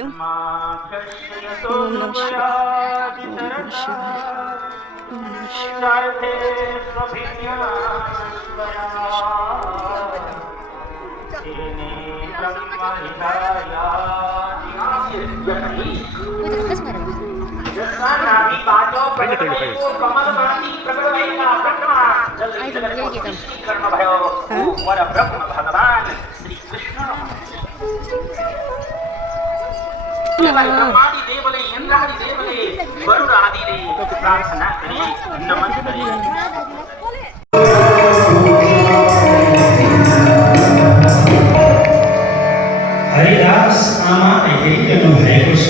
भयो। ओम नमः शिवाय, ओम नमः शिवाय, ओम नमः शिवाय। ब्रह्मादि देवले इंद्रादि देवले वरुण आदिले प्रार्थना करी नमन करी। हरिदास आमा यही भएको छ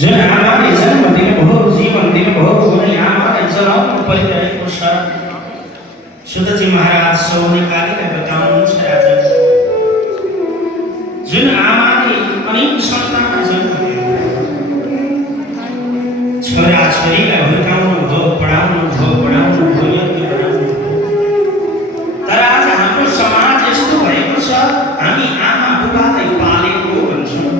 जुन आमाले जन्म दिनुभयो जीवन दिनुभयो उनी आमालाई जलाउनु परिरहेको छ। सुतजी महाराज सौनकालीलाई बताउनुहुन्छ आज जुन आमाले अनेक सन्तानलाई जन्म दियो छोरा छोरीलाई हुर्काउनु भयो पढाउनु भयो यति बनाउनु भयो। तर आज हाम्रो समाज यस्तो भएको छ हामी आमा बुबालाई पालेको भन्छौँ।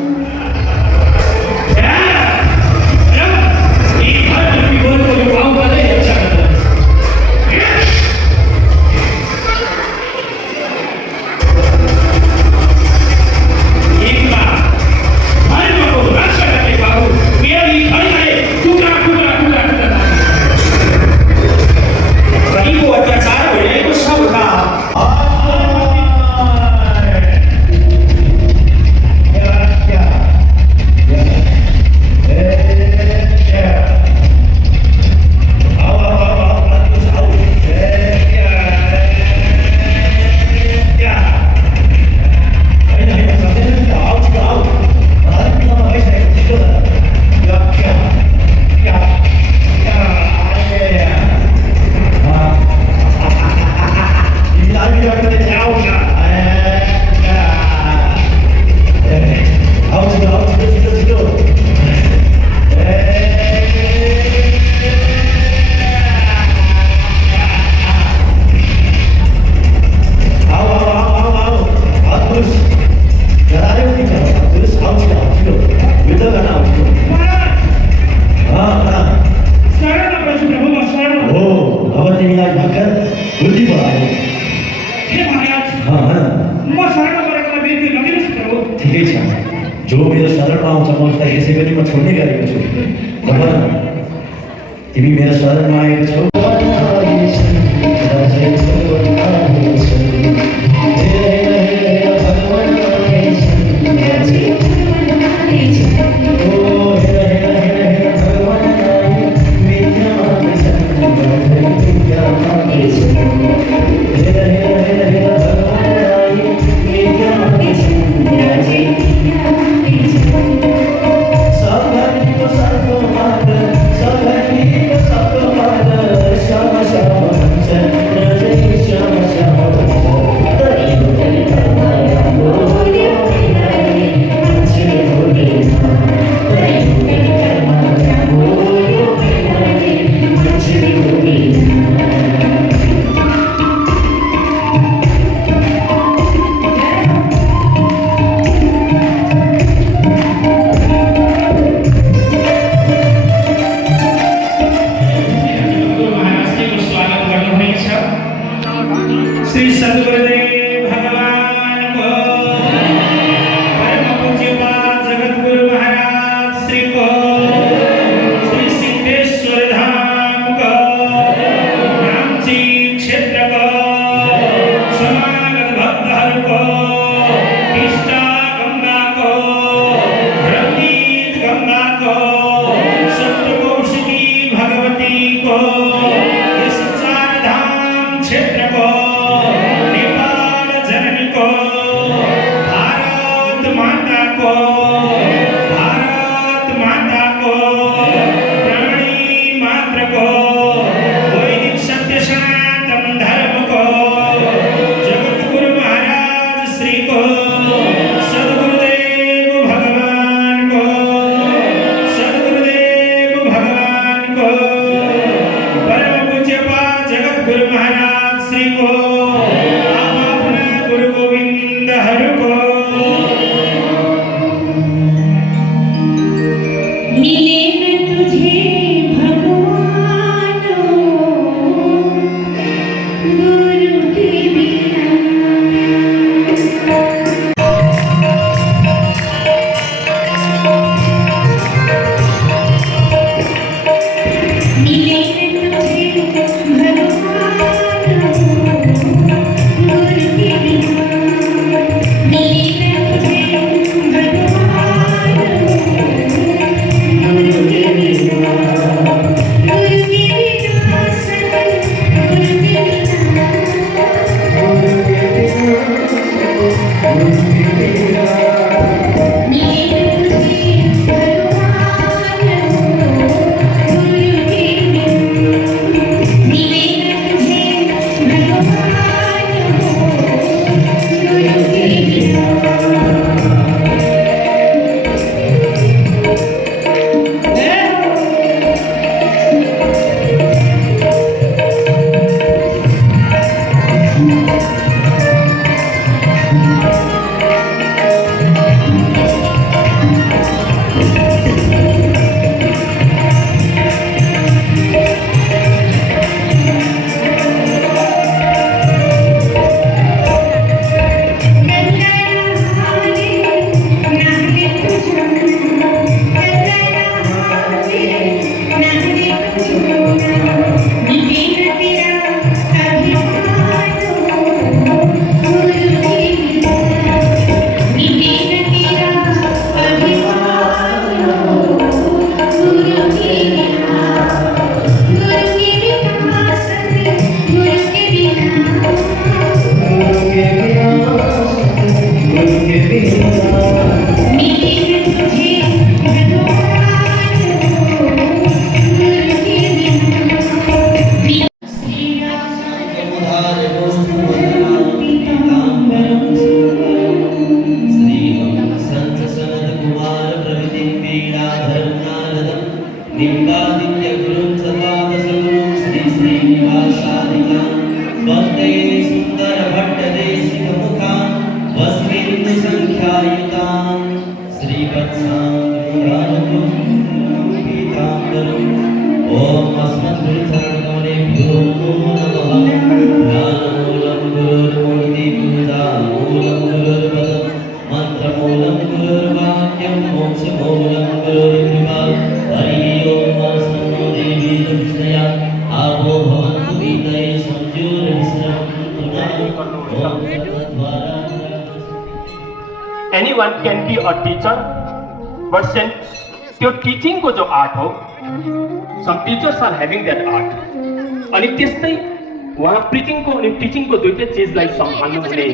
जो मेरो शरणमा आउँछ म उसलाई यसै पनि म छोड्ने गरेको छु। भगवान् तिमी मेरो शरणमा आएको छौ। लिंगादित्य गुरुं सदादश गुरुं श्री श्रीनिवासादिकां वन्दे सुन्दर भट्ट देशिक मुखान् वस्मिन्दु संख्यायुतान् श्रीवत्साङ्गुरानुगुं पीताम्बरम् ओम अस्मद्गुरुचरणकमलेभ्यो नमः ज्ञानमूलं गुरुर्मूर्ति पूजामूलं गुरुर्पदं मन्त्रमूलं गुरुर्वाक्यं मोक्षमूलं गुरुर्कृपा हरि ओम नमो देवी दक्षया आवो भवन्तु गीतये Anyone can be a teacher, but त्यो टिचिङ को जो आर्ट हो, some teachers are having that art. अनि त्यस्तै वहाँ प्रिचिङ को अनि टिचिङ को दुईटै चीजलाई सम्हाल्नु हुने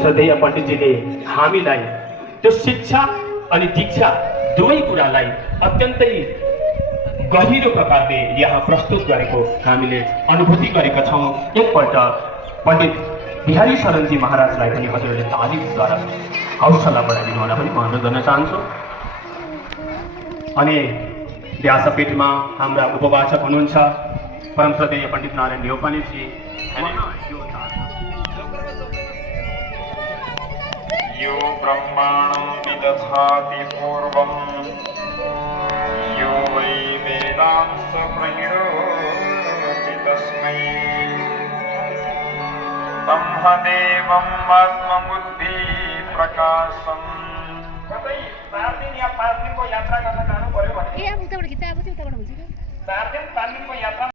श्रद्धेय पण्डितजीले हामीलाई त्यो शिक्षा अनि दीक्षा दुवै कुरालाई अत्यन्तै गहिरो प्रकारले यहाँ प्रस्तुत गरेको हामीले अनुभूति गरेका छौँ। एकपल्ट पण्डित बिहारी शरणजी महाराजलाई पनि हजुरले तालिमद्वारा हौसला बढाइदिनु होला पनि म अनुरोध गर्न चाहन्छु। अनि व्यासपीठमा हाम्रा उपवाचक हुनुहुन्छ परम श्रद्धेय पण्डित नारायण न्यौपानेजी। यो ब्रह्माणो विदधाति पूर्वं यो वै वेदांस प्रणोति तस्मै ब्रह्मदेवम् आत्मबुद्धि प्रकाशम्। कतै 4 दिन या 5 दिनको यात्रा गर्न जानु पर्यो भने 4 दिन 5 दिनको यात्रा